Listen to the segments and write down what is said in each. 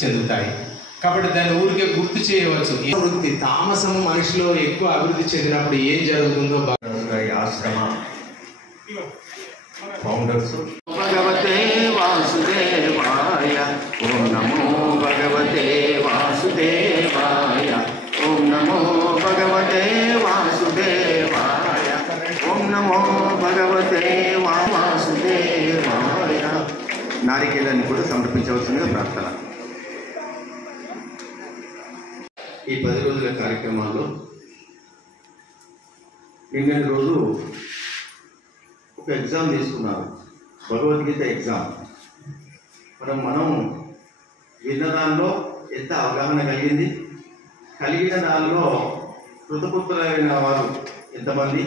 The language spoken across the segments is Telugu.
చెందుతాయి. కాబట్టి దాన్ని ఊరికే గుర్తు చేయవచ్చు. వృత్తి తామసము మనిషిలో ఎక్కువ అభివృద్ధి చెందినప్పుడు ఏం జరుగుతుందో ఆశ్రమ ఫౌండర్స్. భగవతే వాసుదేవాయ ఓం నమో భగవతే వాసుదేవాయ ఓం నమో భగవతే వాసుదేవాయ ఓం నమో భగవతే వాసుదేవాయ. నారికేళాన్ని కూడా సమర్పించవలసిందిగా ప్రార్థన. ఈ 10 రోజుల కార్యక్రమాల్లో నిన్నటి రోజు ఒక ఎగ్జామ్ తీసుకున్నారు, భగవద్గీత ఎగ్జామ్. మనం విన్న దానిలో ఎంత అవగాహన కలిగిన దానిలో కృతకృతులైన వారు ఎంతమంది,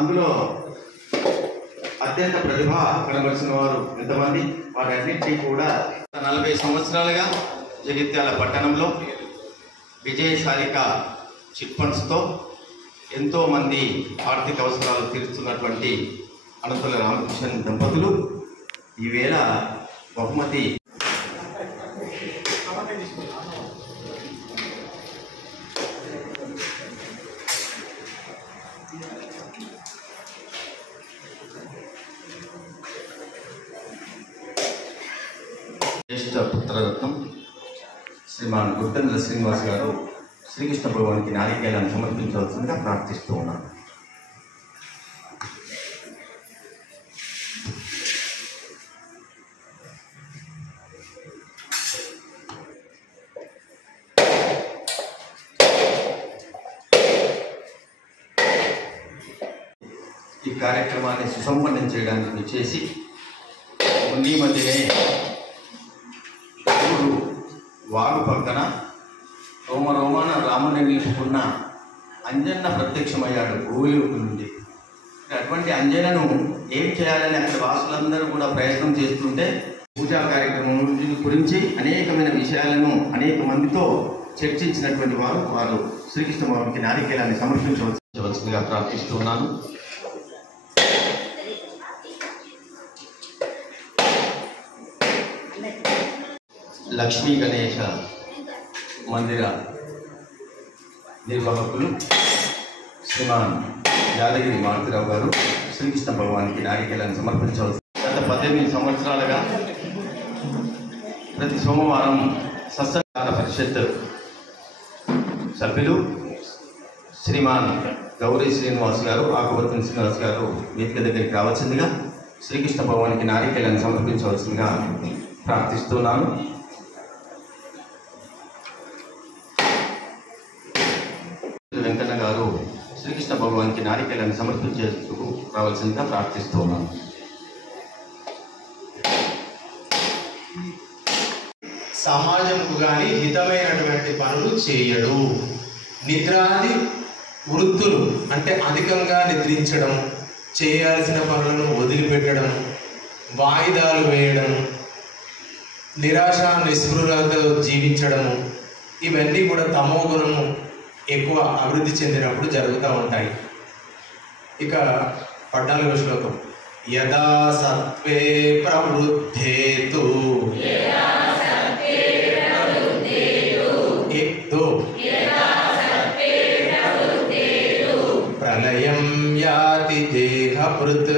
అందులో అత్యంత ప్రతిభ కనబరిచిన వారు ఎంతమంది, వాటన్నింటినీ కూడా 40 సంవత్సరాలుగా జగిత్యాల పట్టణంలో విజయశాలిక చిట్ ఫండ్స్తో ఎంతోమంది ఆర్థిక అవసరాలు తీరుస్తున్నటువంటి అనంతుల రామకృష్ణన్ దంపతులు ఈవేళ బహుమతి జ్యేష్ఠ పుత్రరత్నం శ్రీమాన్ గుర్తంద్ర శ్రీనివాస్ గారు శ్రీకృష్ణ భగవానికి నారికేళాన్ని సమర్పించవలసిందిగా ప్రార్థిస్తూ ఉన్నాను. ఈ కార్యక్రమాన్ని సుసంపన్నం చేయడానికి వచ్చేసి ఈ మధ్యనే వాగు పక్కన రోమాన రాముని నిలుపుకున్న అంజన్న ప్రత్యక్షమయ్యాడు భూలోకి నుండి. అటువంటి అంజనను ఏం చేయాలని అక్కడ వాసులందరూ కూడా ప్రయత్నం చేస్తుంటే పూజా కార్యక్రమం గురించి అనేకమైన విషయాలను అనేక మందితో చర్చించినటువంటి వారు శ్రీకృష్ణ భగవానికి నారికేళాన్ని సమర్పించవలసిందిగా ప్రార్థిస్తున్నాను. లక్ష్మీ గణేశ మందిర నిర్వాహకులు శ్రీమాన్ యాదగిరి మారుతిరావు గారు శ్రీకృష్ణ భగవానికి నారికేళాన్ని సమర్పించవలసి గత 18 సంవత్సరాలుగా ప్రతి సోమవారం సత్సంగాల పరిషత్ సభ్యులు శ్రీమాన్ గౌరీ శ్రీనివాస్ గారు, ఆకువర్తన్ శ్రీనివాస్ గారు వేదిక దగ్గరికి రావాల్సిందిగా శ్రీకృష్ణ భగవానికి నారికేళాన్ని సమర్పించవలసిందిగా ప్రార్థిస్తున్నాను. వెంకన్న గారు శ్రీకృష్ణ భగవానికి నారికేళాన్ని సమర్పించేందుకు రావాల్సిందిగా ప్రార్థిస్తున్నాను. సమాజంకు కానీ హితమైనటువంటి పనులు చేయడు. నిద్రాది వృత్తులు అంటే అధికంగా నిద్రించడం, చేయాల్సిన పనులను వదిలిపెట్టడం, వాయిదాలు వేయడం, నిరాశ నిస్పృహలతో జీవించడము, ఇవన్నీ కూడా తమో గుణము ఎక్కువ అభివృద్ధి చెందినప్పుడు జరుగుతూ ఉంటాయి. ఇక 14వ శ్లోకం, యదా సత్వే ప్రవృద్ధేతు ప్రళయం యాతి దేహభృత్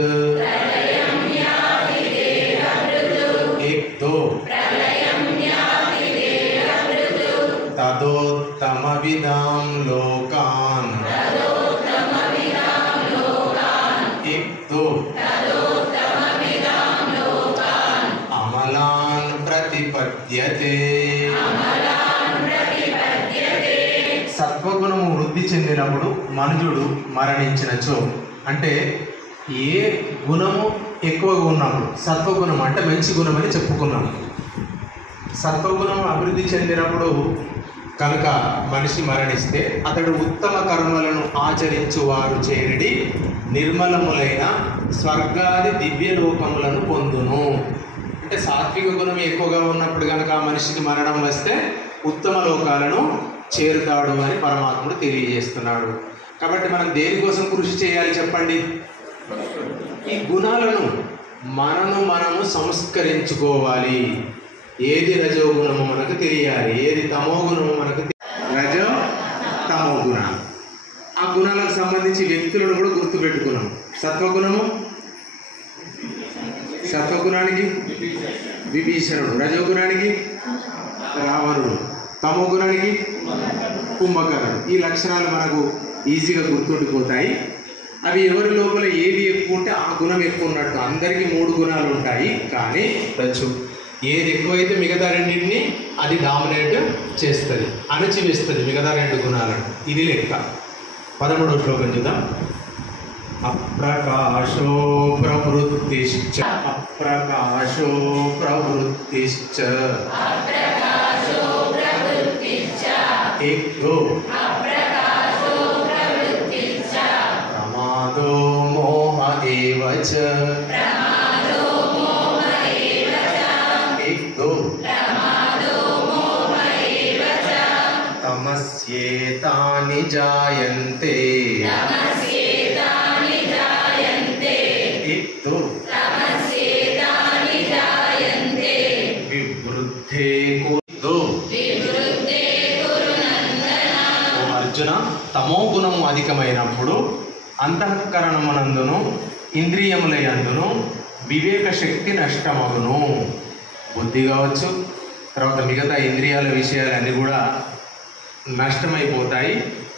తదోత్తమవిదాం లోకాన్ అమలాన్ ప్రతిపద్యతే. సత్వగుణము వృద్ధి చెందినప్పుడు మనుజుడు మరణించినచో, అంటే ఏ గుణము ఎక్కువగా ఉన్నప్పుడు, సత్వగుణం అంటే మంచి గుణం అని చెప్పుకున్నాము. సత్వగుణం అభివృద్ధి చెందినప్పుడు కనుక మనిషి మరణిస్తే అతడు ఉత్తమ కర్మలను ఆచరించు వారు చేరిడి నిర్మలములైన స్వర్గాది దివ్య లోకములను పొందును. అంటే సాత్విక గుణం ఎక్కువగా ఉన్నప్పుడు కనుక ఆ మనిషికి మరణం వస్తే ఉత్తమ లోకాలను చేరుతాడు అని పరమాత్ముడు తెలియజేస్తున్నాడు. కాబట్టి మనం దేనికోసం కృషి చేయాలి చెప్పండి? ఈ గుణాలను మనము సంస్కరించుకోవాలి. ఏది రజో గుణము మనకు తెలియాలి, ఏది తమో గుణము మనకు రజో తమో గుణాలు. ఆ గుణాలకు సంబంధించి వ్యక్తులను కూడా గుర్తుపెట్టుకున్నాం. సత్వగుణానికి విభీషణుడు, రజోగుణానికి రావణుడు, తమో గుణానికి కుంభకర్ణుడు. ఈ లక్షణాలు మనకు ఈజీగా గుర్తుండిపోతాయి. అవి ఎవరి లోపల ఏది ఎక్కువ ఉంటే ఆ గుణం ఎక్కువ ఉన్నట్టు. అందరికీ 3 గుణాలు ఉంటాయి, కానీ ఏది ఎక్కువైతే మిగతా రెండింటిని అది డామినేట్ చేస్తుంది, అణచివేస్తుంది మిగతా 2 గుణాలను. ఇది లెక్క. 13వ శ్లోకం చూద్దాం. అప్రకాశో ప్రవృత్తిశ్చ ఏక్తో ప్రమాదో మోహ ఏవ చ ఏక్తో తమస్యేతాని జాయంతే ఏక్తో వివృద్ధే కుర్దో. అర్జున, తమో గుణము అధికమైనప్పుడు అంతఃకరణమునందును ఇంద్రియములయందును వివేక శక్తి నష్టమగును. బుద్ధి కావచ్చు, తర్వాత మిగతా ఇంద్రియాల విషయాలన్నీ కూడా నష్టమైపోతాయి.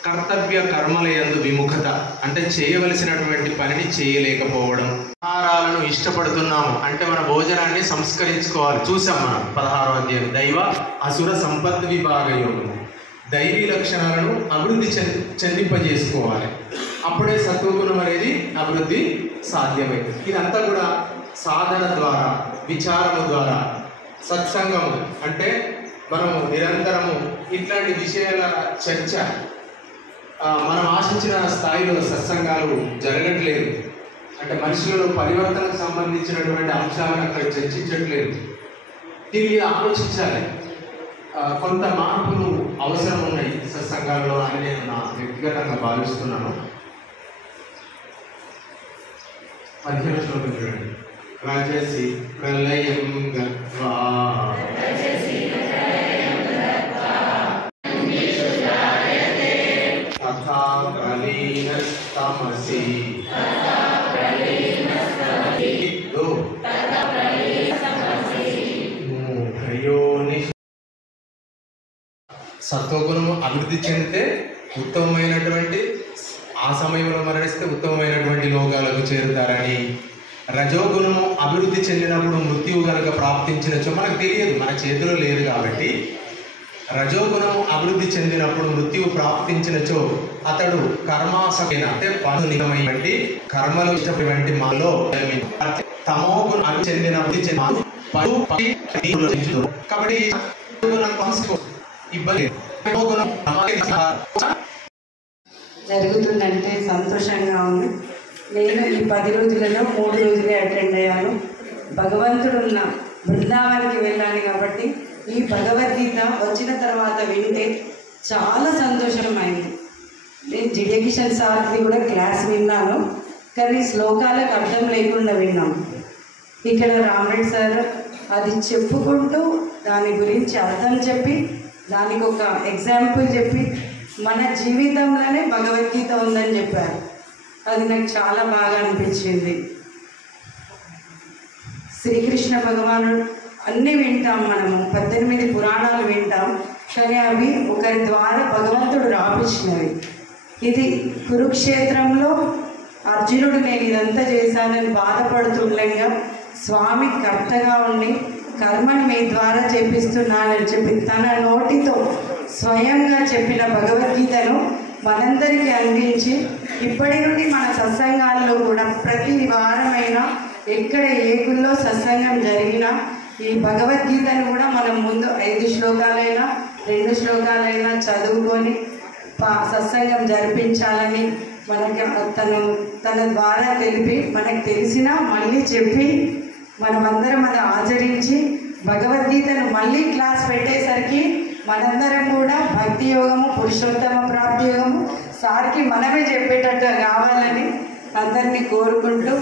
కర్తవ్య కర్మలయందు విముఖత, అంటే చేయవలసినటువంటి పనిని చేయలేకపోవడం. ఆహారాలను ఇష్టపడుతున్నాము అంటే మన భోజనాన్ని సంస్కరించుకోవాలి. చూసాం మనం 16వ అధ్యాయం దైవ అసుర సంపత్ విభాగ యోగము. దైవీ లక్షణాలను అభివృద్ధి చెందింపజేసుకోవాలి. అప్పుడే సత్వగుణం అనేది అభివృద్ధి సాధ్యమైంది. ఇదంతా కూడా సాధన ద్వారా, విచారము ద్వారా, సత్సంగము అంటే మనము నిరంతరము ఇట్లాంటి విషయాల చర్చ, మనం ఆశించిన స్థాయిలో సత్సంగాలు జరగట్లేదు. అంటే మనుషులలో పరివర్తనకు సంబంధించినటువంటి అంశాలను అక్కడ చర్చించట్లేదు. తిరిగి ఆలోచించాలి. కొంత మార్పులు అవసరం ఉన్నాయి సత్సంగాల్లో అని నేను నా వ్యక్తిగతంగా భావిస్తున్నాను. 15వ శ్లోకం చూడండి. రజసి ప్రళయం గత్వా తథా ప్రలీనస్తమసి సత్వగుణము అభివృద్ధి చెందితే ఉత్తమమైనటువంటి, ఆ సమయంలో మరణిస్తే ఉత్తమమైనటువంటి లోకాలకు చేరుతారని. రజోగుణము అభివృద్ధి చెందినప్పుడు మృత్యువు కనుక ప్రాప్తించినచో మనకు తెలియదు, మన చేతిలో లేదు కాబట్టి. రజోగుణము అభివృద్ధి చెందినప్పుడు మృత్యువు ప్రాప్తించినచో అతడు కర్మాసమైన అంటే పనునిమైనటువంటి కర్మలు ఇష్టమైనటువంటి మాలో తమో గుణం అభివృద్ధి చెందిన కాబట్టి ఇబ్బంది జరుగుతుందంటే సంతోషంగా ఉంది. నేను ఈ 10 రోజులలో 3 రోజులే అటెండ్ అయ్యాను. భగవంతుడున్న బృందావనానికి వెళ్ళాను కాబట్టి ఈ భగవద్గీత వచ్చిన తర్వాత వింటే చాలా సంతోషమైంది. నేను జిడేకిషన్ సార్ది కూడా క్లాస్ విన్నాను, కానీ శ్లోకాలకు అర్థం లేకుండా విన్నాం. ఇక్కడ రామరెడ్డి సార్ అది చెప్పుకుంటూ దాని గురించి అర్థం చెప్పి దానికి ఒక ఎగ్జాంపుల్ చెప్పి మన జీవితంలోనే భగవద్గీత ఉందని చెప్పారు. అది నాకు చాలా బాగా అనిపించింది. శ్రీకృష్ణ భగవానుడు అన్నీ వింటాం, మనము 18 పురాణాలు వింటాం, కానీ అవి ఒకరి ద్వారా భగవంతుడు రాపించినవి. ఇది కురుక్షేత్రంలో అర్జునుడు నేను ఇదంతా చేశానని బాధపడుతుండగా స్వామి కర్తగా ఉండి కర్మని మీ ద్వారా చేపిస్తున్నానని చెప్పి తన నోటితో స్వయంగా చెప్పిన భగవద్గీతను మనందరికీ అందించి ఇప్పటి నుండి మన సత్సంగాల్లో కూడా ప్రతి వారమైనా ఎక్కడ ఏ గుళ్ళో సత్సంగం జరిగినా ఈ భగవద్గీతను కూడా మనం ముందు 5 శ్లోకాలైనా 2 శ్లోకాలైనా చదువుకొని సత్సంగం జరిపించాలని మనకి తన ద్వారా తెలిపి మనకు తెలిసినా మళ్ళీ చెప్పి మనమందరం అది ఆచరించి భగవద్గీతను మళ్ళీ క్లాస్ పెట్టేసరికి మనందరం కూడా భక్తి యోగము, పురుషోత్తమ ప్రాప్తి యోగము సార్కి మనమే చెప్పేటట్టు కావాలని అందరినీ కోరుకుంటూ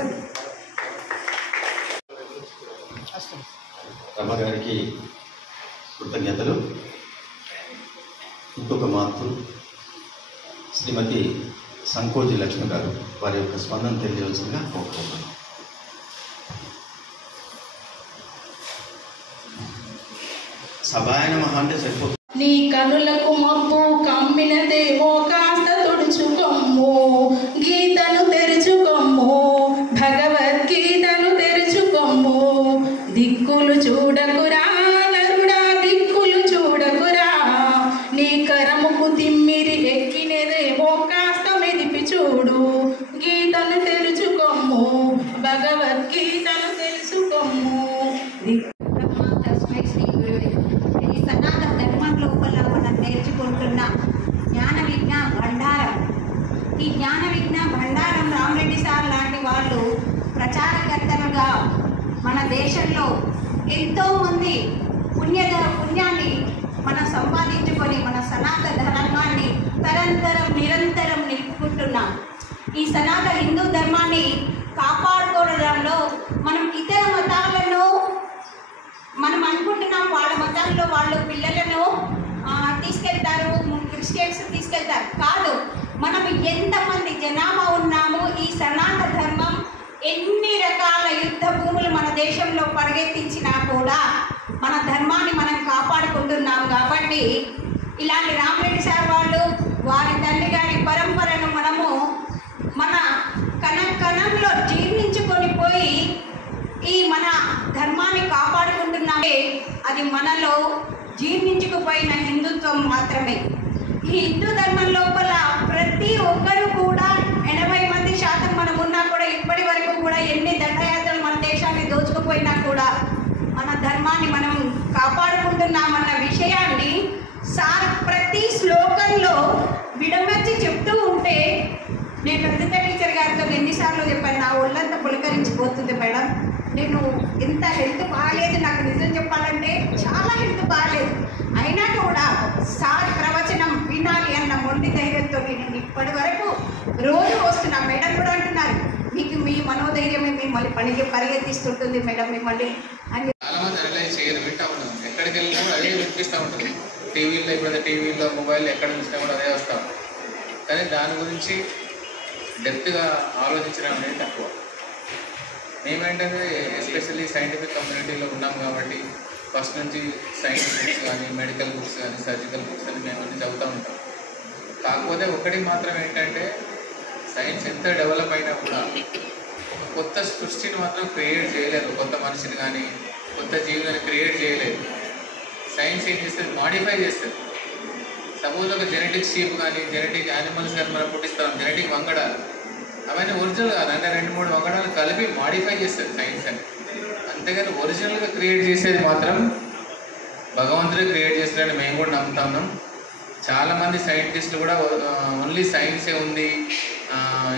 రమ్మగారికి కృతజ్ఞతలు. ఇంకొక మాతృ శ్రీమతి సంకోజి లక్ష్మి గారు వారి యొక్క స్పందన తెలియవలసిందిగా కోరుకుంటున్నాను. సభాయన మహా అంటే సరిపోతుంది. నీ కనులకు మబ్బు కమ్మినదేమో కాస్త తుడుచుకొమ్ము, గీతను తెరుచుకొమ్ము, భగవద్గీతను తెరుచుకొమ్ము. దిక్కులు చూడకురా నరుడా, దిక్కులు చూడకురా. నీ కరముకు తిమ్మిరి ఎక్కినదేమో కాస్త మెదిపి చూడు, గీతను తెరుచుకొమ్ము, భగవద్గీతను తెలుసుకొమ్ము. ఈ సనాతన ధర్మం లోపల మనం నేర్చుకుంటున్న జ్ఞాన విజ్ఞాన భండారం. ఈ జ్ఞాన విజ్ఞాన భండారం రామరెడ్డి సార్ లాంటి వాళ్ళు ప్రచారకర్తలుగా మన దేశంలో ఎంతోమంది పుణ్యాన్ని మనం సంపాదించుకొని మన సనాతన ధర్మాన్ని నిరంతరం నిలుపుకుంటున్నాం. ఈ సనాతన హిందూ ధర్మాన్ని కాపాడుకోవడంలో మనం ఇతర మతాలను మనం అనుకుంటున్నాం వాళ్ళ మతాల్లో వాళ్ళు పిల్లలను తీసుకెళ్తారు, క్రిస్టియన్స్ తీసుకెళ్తారు. కాదు, మనం ఎంతమంది జనాభా ఉన్నామో ఈ సనాతన ధర్మం ఎన్ని రకాల యుద్ధ భూములు మన దేశంలో పరిగెత్తించినా కూడా మన ధర్మాన్ని మనం కాపాడుకుంటున్నాం. కాబట్టి ఇలాంటి రామరెడ్డి సార్ వాళ్ళు వారి తండ్రి గారి పరంపరను మనము మన కణంలో జీర్ణించుకొని పోయి ఈ మన ధర్మాన్ని కాపాడుకుంటున్నామే. అది మనలో జీర్ణించుకుపోయిన హిందుత్వం మాత్రమే. ఈ హిందూ ధర్మం లోపల ప్రతి ఒక్కరు కూడా 80% మనం ఉన్నా కూడా ఇప్పటి వరకు కూడా ఎన్ని దండయాత్రలు మన దేశాన్ని దోచుకుపోయినా కూడా మన ధర్మాన్ని మనం కాపాడుకుంటున్నామన్న విషయాన్ని సార్ ప్రతి శ్లోకంలో విడమర్చి చెప్తూ ఉంటే నేను రజిత టీచర్ గారితో ఎన్నిసార్లు చెప్పాను, నా ఒళ్ళంతా పులకరించిపోతుంది మేడం. నేను ఎంత హెల్త్ బాగాలేదు, నాకు నిజం చెప్పాలంటే చాలా హెల్త్ బాగాలేదు. అయినా కూడా సార్ ప్రవచనం వినాలి అన్న మొండి ధైర్యంతో నేను ఇప్పటి వరకు రోజు వస్తున్నా. మేడం కూడా అంటున్నారు, మీకు మీ మనోధైర్యమే మిమ్మల్ని పరిగెత్తిస్తుంటుంది మేడం మిమ్మల్ని అని. చాలా మంది అనలైజ్ చేయరు, వింటా ఉన్నాం. ఎక్కడికి వెళ్ళినా కూడా అదే వినిపిస్తూ ఉంటుంది. టీవీలో ఇప్పుడు టీవీలో మొబైల్లో ఎక్కడ చూసినా కూడా అదే వస్తాం. కానీ దాని గురించి డెప్త్గా ఆలోచించడం అనేది తక్కువ. మేమేంటంటే ఎస్పెషల్లీ సైంటిఫిక్ కమ్యూనిటీలో ఉన్నాం కాబట్టి ఫస్ట్ నుంచి సైన్స్ బుక్స్ కానీ, మెడికల్ బుక్స్ కానీ, సర్జికల్ బుక్స్ అని మేము అన్ని చదువుతూ ఉంటాం. కాకపోతే ఒకటి మాత్రం ఏంటంటే సైన్స్ ఎంత డెవలప్ అయినా కూడా కొత్త సృష్టిని మాత్రం క్రియేట్ చేయలేదు. కొత్త మనిషిని కానీ కొత్త జీవితాన్ని క్రియేట్ చేయలేదు. సైన్స్ ఏం చేస్తుంది, మాడిఫై చేస్తుంది. సపోజ్ ఒక జెనెటిక్ షీప్ కానీ జెనెటిక్ యానిమల్స్ కానీ మనం పుట్టిస్తాం, జెనెటిక్ వంగడాలు అవన్నీ ఒరిజినల్ కాదు, అంటే 2-3 వంగడాలు కలిపి మాడిఫై చేస్తుంది సైన్స్ అని. అంతేగాని ఒరిజినల్గా క్రియేట్ చేసేది మాత్రం భగవంతుడే క్రియేట్ చేస్తాడని మేము కూడా నమ్ముతా ఉన్నాం. చాలామంది సైంటిస్టులు కూడా ఓన్లీ సైన్సే ఉంది,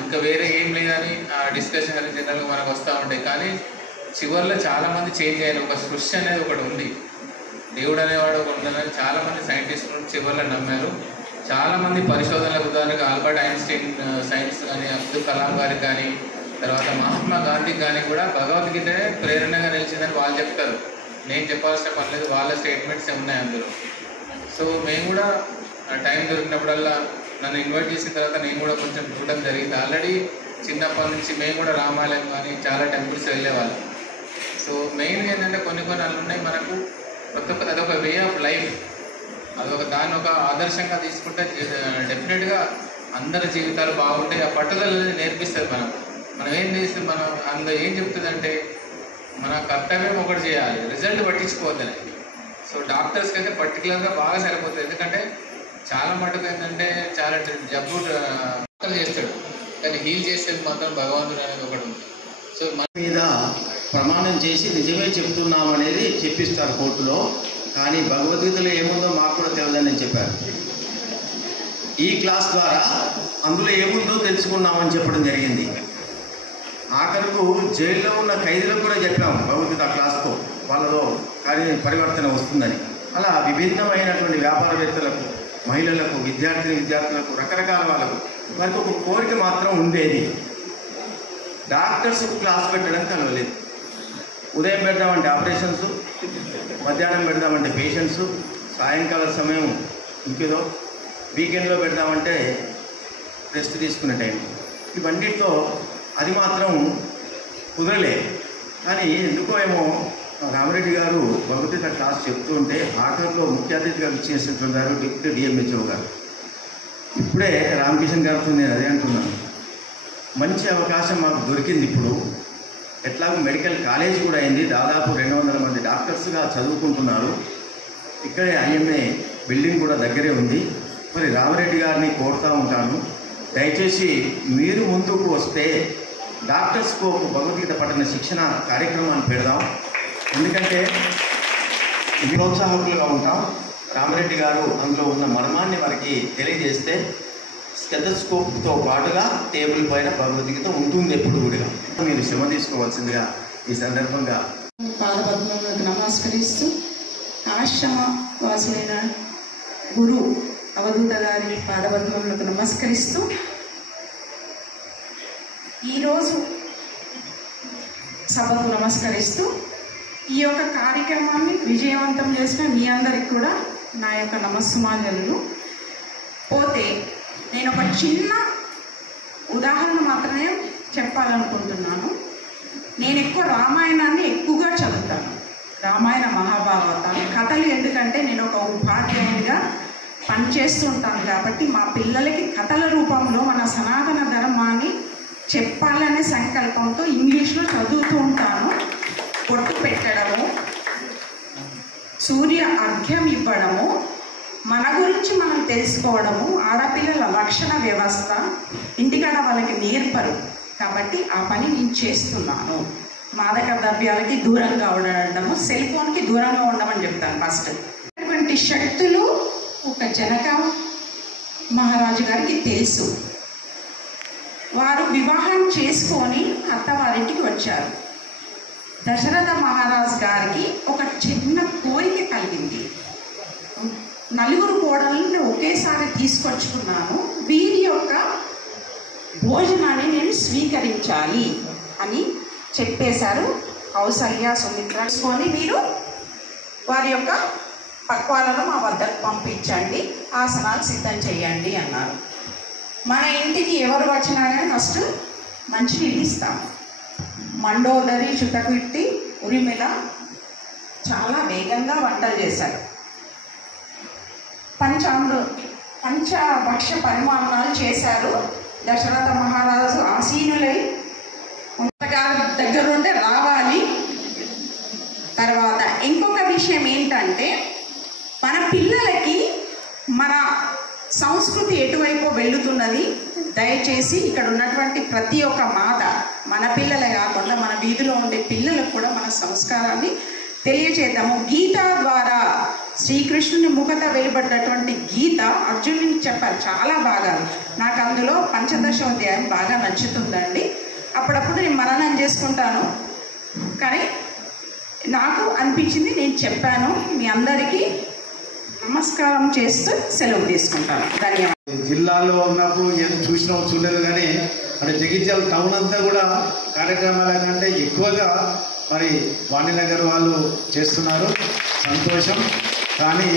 ఇంకా వేరే ఏం లేదని డిస్కషన్ అనేది జనరల్గా మనకు వస్తూ ఉంటాయి. కానీ చివరిలో చాలామంది చేంజ్ అయిన ఒక సృష్టి అనేది ఒకటి ఉంది, దేవుడు అనేవాడు ఒకటి ఉందని చాలామంది సైంటిస్టులు చివరిలో నమ్మారు. చాలామంది పరిశోధనలకు ఉదాహరణకు ఆల్బర్ట్ ఐన్స్టీన్ సైన్స్ కానీ, అబ్దుల్ కలాం గారికి కానీ, తర్వాత మహాత్మా గాంధీకి కానీ కూడా భగవద్గీతనే ప్రేరణగా నిలిచిందని వాళ్ళు చెప్తారు. నేను చెప్పాల్సిన పని లేదు, వాళ్ళ స్టేట్మెంట్స్ ఉన్నాయి అందులో. సో మేము కూడా టైం దొరికినప్పుడల్లా నన్ను ఇన్వైట్ చేసిన తర్వాత నేను కూడా కొంచెం చూడడం జరిగింది. ఆల్రెడీ చిన్నప్పటి నుంచి మేము కూడా రామాలయం కానీ చాలా టెంపుల్స్ వెళ్ళేవాళ్ళం. సో మెయిన్గా ఏంటంటే కొన్ని అలా ఉన్నాయి మనకు అదొక వే ఆఫ్ లైఫ్, అదొక దాన్ని ఒక ఆదర్శంగా తీసుకుంటే డెఫినెట్గా అందరి జీవితాలు బాగుంటాయి. ఆ పట్టుదల నేర్పిస్తుంది. మనం ఏం చేస్తే మనం అందులో ఏం చెప్తుందంటే మన కర్తవ్యం ఒకటి చేయాలి, రిజల్ట్ పట్టించుకోవద్దని. సో డాక్టర్స్కి అయితే పర్టికులర్గా బాగా సరిపోతుంది. ఎందుకంటే చాలా మటుకు ఏంటంటే చాలా జబ్బు చేస్తాడు, కానీ హీల్ చేసేది మాత్రం భగవంతుడు అనేది ఒకటి ఉంది. సో మన మీద ప్రమాణం చేసి నిజమే చెప్తున్నాం అనేది చెప్పిస్తారు కోర్టులో. కానీ భగవద్గీతలో ఏముందో మాకు కూడా తెలియదని నేను చెప్పాను. ఈ క్లాస్ ద్వారా అందులో ఏముందో తెలుసుకున్నామని చెప్పడం జరిగింది. ఆఖరకు జైల్లో ఉన్న ఖైదీలకు కూడా చెప్పాము భగవద్గీత క్లాస్తో, వాళ్ళలో పరివర్తన వస్తుందని. అలా విభిన్నమైనటువంటి వ్యాపారవేత్తలకు, మహిళలకు, విద్యార్థులకు, రకరకాల వాళ్ళకు వారికి ఒక కోరిక మాత్రం ఉండేది. డాక్టర్స్ క్లాస్ పెట్టడానికి కలవలేదు. ఉదయం పెడదామంటే ఆపరేషన్స్, మధ్యాహ్నం పెడదామంటే పేషెంట్స్, సాయంకాల సమయం ఇంకేదో, వీకెండ్లో పెడదామంటే రెస్ట్ తీసుకునే టైం. ఇవన్నిటితో అది మాత్రం కుదరలే. కానీ ఎందుకో ఏమో రామరెడ్డి గారు భగవద్గీత క్లాస్ చెప్తూ ఉంటే ఆఖరిలో ముఖ్య అతిథిగా ఇచ్చేసినటువంటి గారు డిప్యూటీ డిఎంహెచ్ఓ గారు. ఇప్పుడే రామకిషన్ గారితో నేను అదే అంటున్నాను, మంచి అవకాశం మాకు దొరికింది. ఇప్పుడు ఎట్లాగో మెడికల్ కాలేజ్ కూడా అయింది, దాదాపు 200 మంది డాక్టర్స్గా చదువుకుంటున్నారు. ఇక్కడే ఐఎంఏ బిల్డింగ్ కూడా దగ్గరే ఉంది. మరి రామరెడ్డి గారిని కోరుతూ ఉంటాను, దయచేసి మీరు ముందుకు వస్తే డాక్టర్స్కు భగవద్గీత పఠన శిక్షణ కార్యక్రమాన్ని పెడదాం. ఎందుకంటే ప్రోత్సాహకులుగా ఉంటాం. రామరెడ్డి గారు అందులో ఉన్న మర్మాన్ని మనకి తెలియజేస్తే స్టెథోస్కోప్తో పాటుగా టేబుల్ పైన భగవద్గీత ఉంటుంది ఎప్పుడు కూడా. మీరు శ్రమ తీసుకోవాల్సిందిగా ఈ సందర్భంగా పాదపద్మములకు నమస్కరిస్తూ ఆశ్రమ వాసులైన గురు అవధూత గారి పాదపద్మములకు నమస్కరిస్తూ ఈరోజు సభకు నమస్కరిస్తూ ఈ యొక్క కార్యక్రమాన్ని విజయవంతం చేసిన మీ అందరికి కూడా నా యొక్క నమస్సుమాంజలు. పోతే నేను ఒక చిన్న ఉదాహరణ మాత్రమే చెప్పాలనుకుంటున్నాను. నేను ఎక్కువ రామాయణాన్ని ఎక్కువగా చదువుతాను, రామాయణ మహాభారతాలు కథలు. ఎందుకంటే నేను ఒక ఉపాధ్యాయునిగా పనిచేస్తుంటాను కాబట్టి మా పిల్లలకి కథల రూపంలో మన సనాతన ధర్మాన్ని చెప్పాలనే సంకల్పంతో ఇంగ్లీష్లో చదువుతూ ఉంటాను. బొట్టు పెట్టడము, సూర్య అర్ఘ్యం ఇవ్వడము, మన గురించి మనం తెలుసుకోవడము, ఆడపిల్లల రక్షణ వ్యవస్థ ఇంటికాడ వాళ్ళకి నేర్పరు కాబట్టి ఆ పని నేను చేస్తున్నాను. మాదక ద్రవ్యాలకి దూరంగా ఉండడము, సెల్ ఫోన్కి దూరంగా ఉండమని చెప్తాను ఫస్ట్. అటువంటి శక్తులు ఒక జనక మహారాజు గారికి తెలుసు. వారు వివాహం చేసుకొని అత్తవారింటికి వచ్చారు. దశరథ మహారాజు గారికి ఒక చిన్న కోరిక కలిగింది. నలుగురు కోడళ్ళని ఒకేసారి తీసుకొచ్చుకున్నాను, వీరి యొక్క భోజనాన్ని నేను స్వీకరించాలి అని చెప్పేశారు. కౌసల్య సుమిత్రని మీరు వారి యొక్క పక్వాలను మా వద్దకు పంపించండి, ఆసనాలు సిద్ధం చేయండి అన్నారు. మన ఇంటికి ఎవరు వచ్చినా కానీ ఫస్ట్ మంచినీళ్ళు ఇస్తాము. మండోదరి, చుట్టకుట్టి, ఉరిమిల చాలా వేగంగా వంటలు చేశారు. పంచభక్ష పరిమాణాలు చేశారు. దశరథ మహారాజు ఆసీనులై గారి దగ్గర ఉంటే రావాలి. తర్వాత ఇంకొక విషయం ఏంటంటే, మన పిల్లలకి మన సంస్కృతి ఎటువైపు వెళ్తున్నది, దయచేసి ఇక్కడ ఉన్నటువంటి ప్రతి ఒక్క మాత, మన పిల్లలే కాకుండా మన వీధిలో ఉండే పిల్లలకు కూడా మన సంస్కారాన్ని తెలియచేద్దాము. గీత ద్వారా శ్రీకృష్ణుని ముఖత వెలువడ్డటువంటి గీత అర్జునునికి చెప్పారు చాలా బాగా. నాకు అందులో 15వ అధ్యాయం బాగా నచ్చుతుందండి. అప్పుడప్పుడు నేను మననం చేసుకుంటాను, కానీ నాకు అనిపించింది నేను చెప్పాను. మీ అందరికీ నమస్కారం చేస్తూ సెలవు తీసుకుంటాను. ధన్యవాదాలు. జిల్లాలో ఉన్నప్పుడు ఏదో చూసినాం చూడలేదు, కానీ అంటే జగిత్యాల టౌన్ అంతా కూడా కార్యక్రమాల కంటే ఎక్కువగా మరి వాణినగర్ వాళ్ళు చేస్తున్నారు, సంతోషం. కానీ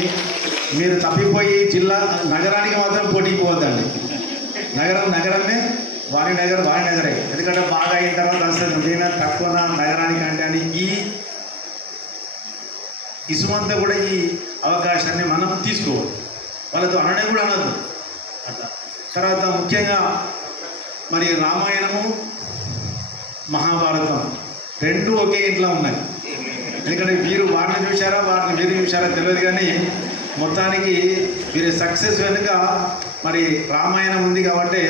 మీరు తప్పిపోయి జిల్లా నగరానికి మాత్రం పోటీకి పోవద్దండి. నగరమే వాణినగరే. ఎందుకంటే బాగా అయిన తర్వాత అసలు నేను తక్కువ నగరానికి అంటే ఈ ఇసుమంతా కూడా ఈ అవకాశాన్ని మనం తీసుకోవాలి. వాళ్ళతో అనడం కూడా అనదు అట్లా. తర్వాత ముఖ్యంగా మరి రామాయణము మహాభారతం రెండు ఒకే ఇంట్లో ఉన్నాయి. ఎందుకంటే వారిని చూశారా వీరు చూశారా తెలియదు, కానీ మొత్తానికి వీరి సక్సెస్ వెనుక మరి రామాయణం ఉంది. కాబట్టి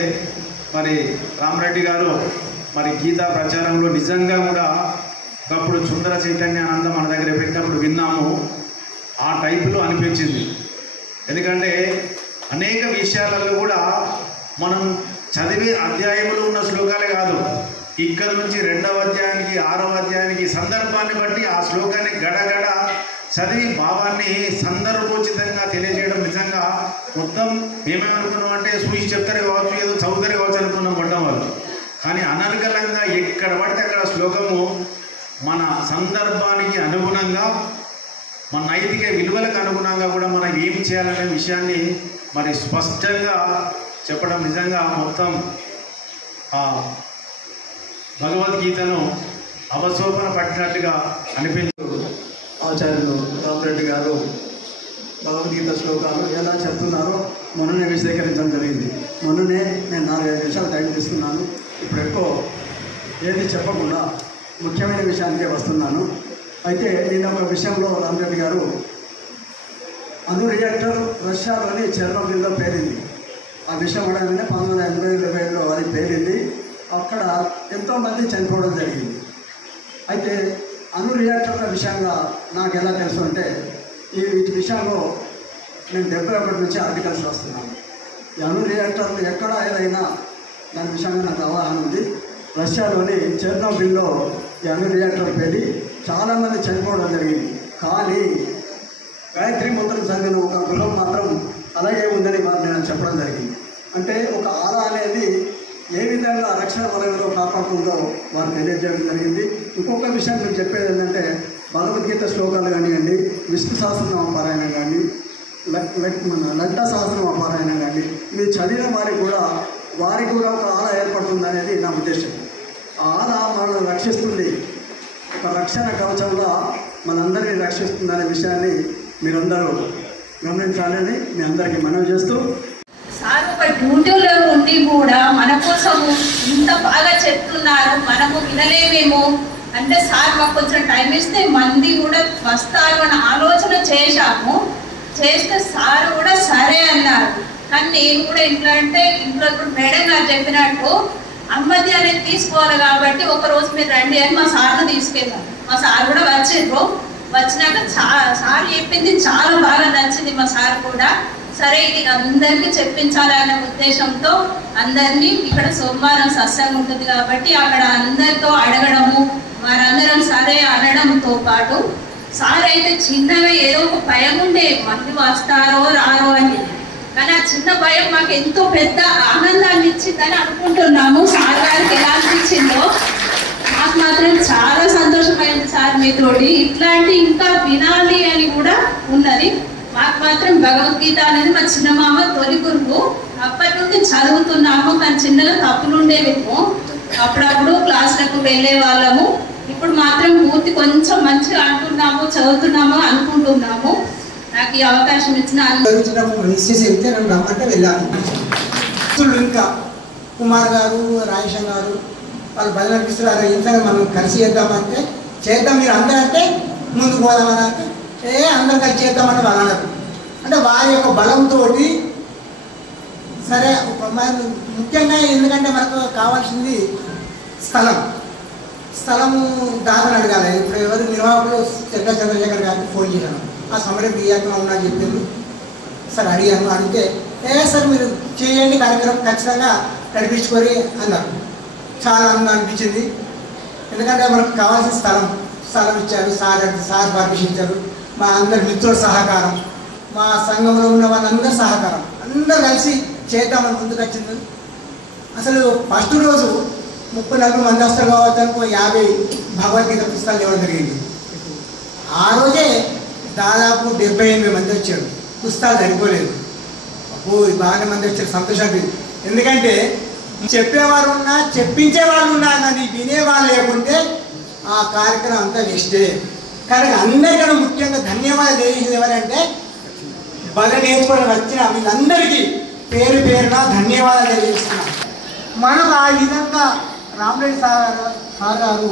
మరి రామరెడ్డి గారు మరి గీతా ప్రచారంలో నిజంగా కూడా ఒకప్పుడు సుందర చైతన్యానంద మన దగ్గర పెట్టినప్పుడు విన్నాము, ఆ టైపులో అనిపించింది. ఎందుకంటే అనేక విషయాలలో కూడా మనం చదివే అధ్యాయంలో ఉన్న శ్లోకాలే కాదు, ఇక్కడ నుంచి 2వ అధ్యాయానికి 6వ అధ్యాయానికి సందర్భాన్ని బట్టి ఆ శ్లోకాన్ని గడగడ చదివి భావాన్ని సందర్భోచితంగా తెలియజేయడం నిజంగా మొత్తం మేమేమనుకున్నాం అంటే సూచి చెప్తారే కావచ్చు, ఏదో చదువుతారే కావచ్చు అనుకున్నాం పడ్డం వాళ్ళు. కానీ అనర్గళంగా ఎక్కడ ఎక్కడ పడితే అక్కడ శ్లోకము మన సందర్భానికి అనుగుణంగా, మన నైతిక విలువలకు అనుగుణంగా కూడా మనం ఏం చేయాలనే విషయాన్ని మరి స్పష్టంగా చెప్పడం నిజంగా మొత్తం భగవద్గీతను అవశోభన పట్టినట్టుగా అనిపించు. ఆచార్యులు రామరెడ్డి గారు భగవద్గీత శ్లోకాలు ఎలా చెప్తున్నారో మొన్ననే విశేఖరించడం జరిగింది. మొన్ననే నేను 4-5 నిమిషాలు టైం తీసుకున్నాను. ఇప్పుడు ఎక్కువ ఏది చెప్పకుండా ముఖ్యమైన విషయానికే వస్తున్నాను. అయితే నేను ఒక విషయంలో రామరెడ్డి గారు అణు రియాక్టర్ రష్యాలోని చెర్నోబిల్లో పేలింది. ఆ విషయం అడగగానే 1987లో అది పేలింది. అక్కడ ఎంతోమంది చనిపోవడం జరిగింది. అయితే అణు రియాక్టర్ల విషయంగా నాకు ఎలా తెలుసు అంటే వీటి విషయంలో నేను 71 నుంచి ఆర్టికల్స్ రాస్తున్నాను. ఈ అణు రియాక్టర్లు ఎక్కడ ఏదైనా దాని విషయంగా నాకు అవగాహన ఉంది. రష్యాలోని చెర్నోబిల్లో ఈ అణు రియాక్టర్ పేలి చాలామంది చనిపోవడం జరిగింది. కానీ గాయత్రి మంత్రం చదివిన ఒక గృహం మాత్రం అలాగే ఉందని వారు నేను చెప్పడం జరిగింది. అంటే ఒక ఆల అనేది ఏ విధంగా రక్షణ వలయంలో కాపాడుతుందో వారు తెలియజేయడం జరిగింది. ఇంకొక విషయం మీకు చెప్పేది ఏంటంటే భగవద్గీత శ్లోకాలు కానివ్వండి, విష్ణు సహస్రనామ పారాయణం కానీ, లలిత సహస్రనామ పారాయణం కానీ, ఇవి చదివిన వారికి కూడా ఒక ఆల ఏర్పడుతుంది అనేది నా ఉద్దేశం. ఆ ఆల మనల్ని రక్షిస్తుంది, ఒక రక్షణ కవచంగా మనందరినీ రక్షిస్తుందనే విషయాన్ని మీరందరూ గమనించాలని మీ అందరికీ మనవి చేస్తూ, సార్ ఒక డ్యూటీలో ఉండి కూడా మన కోసము ఇంత బాగా చెప్తున్నారు, మనము వినలేమేమో అంటే సార్ మాకు కొంచెం టైం ఇస్తే మంది కూడా వస్తారు అని ఆలోచన చేస్తే సార్ కూడా సరే అన్నారు. కానీ నేను కూడా ఇంట్లో ఇప్పుడు మేడం గారు చెప్పినట్టు అమ్మది అనేది తీసుకోవాలి కాబట్టి ఒకరోజు మీరు రండి అని మా సార్ను తీసుకెళ్ళాను. మా సార్ కూడా వచ్చినాక సార్ చెప్పింది చాలా బాగా నచ్చింది. మా సార్ కూడా సరే ఇది అందరికీ చెప్పించాలన్న ఉద్దేశంతో అందరినీ ఇక్కడ సోమవారం సత్సంగం ఉంటుంది కాబట్టి అక్కడ అందరితో అడగడము, వారందరం సరే అనడంతో పాటు సార్ అయితే చిన్నగా ఏదో ఒక భయం ఉండే మంది వస్తారో రారో అని. కానీ ఆ చిన్న భయం మాకు ఎంతో పెద్ద ఆనందాన్ని ఇచ్చిందని అనుకుంటున్నాము. సార్ గారికి ఎలా అనిపించిందో మాకు మాత్రం చాలా సంతోషమైంది సార్ మీతోటి. ఇట్లాంటి ఇంకా వినాలి అని కూడా ఉన్నది. మాకు మాత్రం భగవద్గీత అనేది మా చిన్నమామ తొలి గురువు. అప్పటి నుండి చదువుతున్నాము, కానీ చిన్నగా తప్పులు ఉండేవేమో. అప్పుడప్పుడు క్లాసులకు వెళ్ళే వాళ్ళము. ఇప్పుడు మాత్రం పూర్తి కొంచెం మంచిగా అంటున్నాము, చదువుతున్నాము, అనుకుంటున్నాము. నాకు ఈ అవకాశం ఇచ్చిన వెళ్తే నన్ను రమ్మంటే వెళ్ళాను. ఇంకా కుమార్ గారు, రాజేశం గారు వాళ్ళు భజన నడిపిస్తున్నారు. ఇంట్లో మనం కలిసి చేద్దామంటే చేద్దాం మీరు అందరంటే ముందుకు పోదామని అంటే అందరం కలిసి చేద్దామని వాళ్ళు అన్నారు. అంటే వారి యొక్క బలంతో సరే ముఖ్యంగా ఎందుకంటే మనకు కావాల్సింది స్థలము దాతను అడగాలి. ఇప్పుడు ఎవరు నిర్వాహకులు చంద్రశేఖర్ గారికి ఫోన్ చేశాను. ఆ సమయం బియ్యాత్మ ఉన్నా చెప్పింది. సార్ అడిగాను. అడిగితే సార్ మీరు చేయండి కార్యక్రమం ఖచ్చితంగా నడిపించుకొని అన్నారు. చాలా ఆనందం అనిపించింది. ఎందుకంటే మనకు కావాల్సిన స్థలం ఇచ్చారు. సార్ పర్మిషన్ ఇచ్చారు. మా అందరి మిత్రుల సహకారం, మా సంఘంలో ఉన్న వాళ్ళందరి సహకారం, అందరూ కలిసి చేద్దామని ముందుకు వచ్చింది. అసలు ఫస్ట్ రోజు 30-40 మంది వస్తారు కావచ్చు అనుకో 50 భగవద్గీత పుస్తకాలు ఇవ్వడం జరిగింది. ఆ రోజే దాదాపు 78 మంది వచ్చారు. పుస్తకాలు సరిపోలేదు. బాగానే మంది వచ్చారు. సంతోషాన్ని. ఎందుకంటే చెప్పేవారు ఉన్నా, చెప్పించేవాళ్ళు ఉన్నా, కానీ వినేవాళ్ళు లేకుంటే ఆ కార్యక్రమం అంతా వేస్టే. కానీ అందరికన్నా ముఖ్యంగా ధన్యవాదాలు తెలియజేసేది ఎవరంటే బాగా నేర్చుకోవడం వచ్చిన వీళ్ళందరికీ పేరున ధన్యవాదాలు తెలియజేస్తున్నాం. మనకు ఆ విధంగా రామరెడ్డి సార్ గారు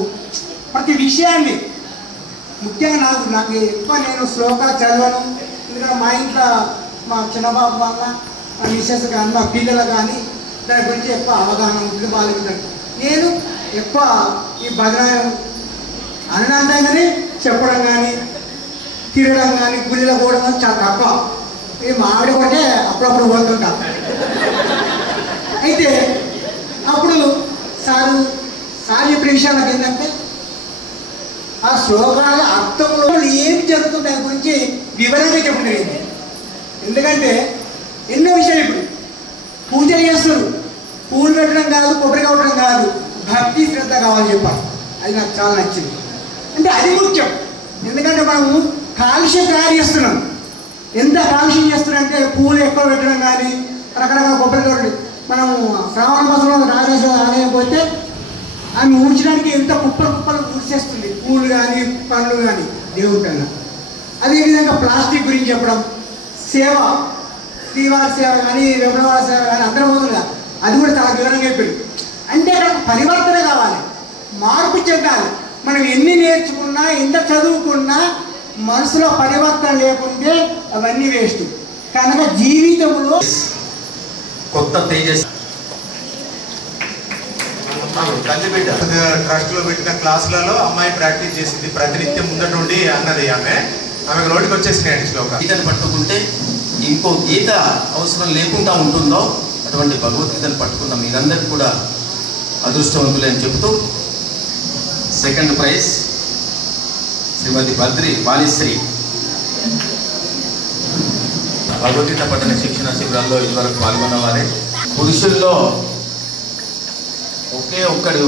ప్రతి విషయాన్ని ముఖ్యంగా నాకు ఎక్కువ నేను శ్లోకాలు చదవను. ఎందుకంటే మా ఇంట్లో మా చిన్నబాబు వాళ్ళ మా మిస్సెస్ కానీ మా పిల్లలు కానీ దాని గురించి ఎక్కువ అవగాహన ఉంటుంది. వాళ్ళకి నేను ఎక్కువ ఈ భజన అనడంగానే చెప్పడం కానీ తిరగడం కానీ గుడిలో పోవడం కానీ చాలా తక్కువ. ఈ మామిడి కొట్టే అప్పుడప్పుడు పోతుంటా. అయితే అప్పుడు సార్ చెప్పిన విషయాలు నాకు ఏంటంటే ఆ శ్లోకాల అర్థంలో ఏం జరుగుతుంది దాని గురించి వివరంగా చెప్పడం జరిగింది. ఎందుకంటే ఎన్నో విషయాలు ఇప్పుడు పూజలు చేస్తారు. పూలు పెట్టడం కాదు, కొబ్బరి కొట్టడం కాదు, భక్తి శ్రద్ధ ఎంత కావాలో చెప్పాలి. అది నాకు చాలా నచ్చింది. అంటే అది ముఖ్యం. ఎందుకంటే మనము కాలుష్యం తయారు చేస్తున్నాం. ఎంత కాలుష్యం చేస్తున్నారంటే పూలు ఎక్కువ పెట్టడం కానీ రకరకాల కొబ్బరి తోటలు. మనము శ్రావణ మాసంలో నాగేశ్వర ఆలయం పోతే ఆమె ఊడ్చడానికి ఎంత కుప్పలు ఊడ్చేస్తుంది, పూలు కానీ పండ్లు కానీ దేవుడి కన్నా. అదేవిధంగా ప్లాస్టిక్ గురించి చెప్పడం, సేవ, శ్రీవారి సేవ కానీ వెంకటవారి సేవ కానీ అందరూ పోతుందా, అది కూడా చాలా వివరంగా చెప్పారు. అంటే అక్కడ పరివర్తన కావాలి, మార్పు చెందాలి. మనం ఎన్ని నేర్చుకున్నా ఎంత చదువుకున్నా మనసులో పరివర్తన లేకుంటే అవన్నీ వేస్ట్. కనుక జీవితంలో కొత్త తేజస్ తల్లిబిడ్డ ట్రస్ట్లో పెట్టిన క్లాసులలో అమ్మాయి ప్రాక్టీస్ చేసింది. ప్రతినిత్యం ముందట నుండి అన్నది ఆమెకు నోటికి వచ్చేసినాయండి శ్లోక. గీతను పట్టుకుంటే ఇంకో గీత అవసరం లేకుండా ఉంటుందో అటువంటి భగవద్గీతను పట్టుకున్న మీరందరూ కూడా అదృష్టవంతులే అని చెబుతూ సెకండ్ ప్రైజ్ శ్రీమతి బద్రి వాణిశ్రీ. భగవద్గీత పఠన శిక్షణ శిబిరాల్లో ఇదివరకు పాల్గొన్న వారే. పురుషుల్లో ఒకే ఒక్కడు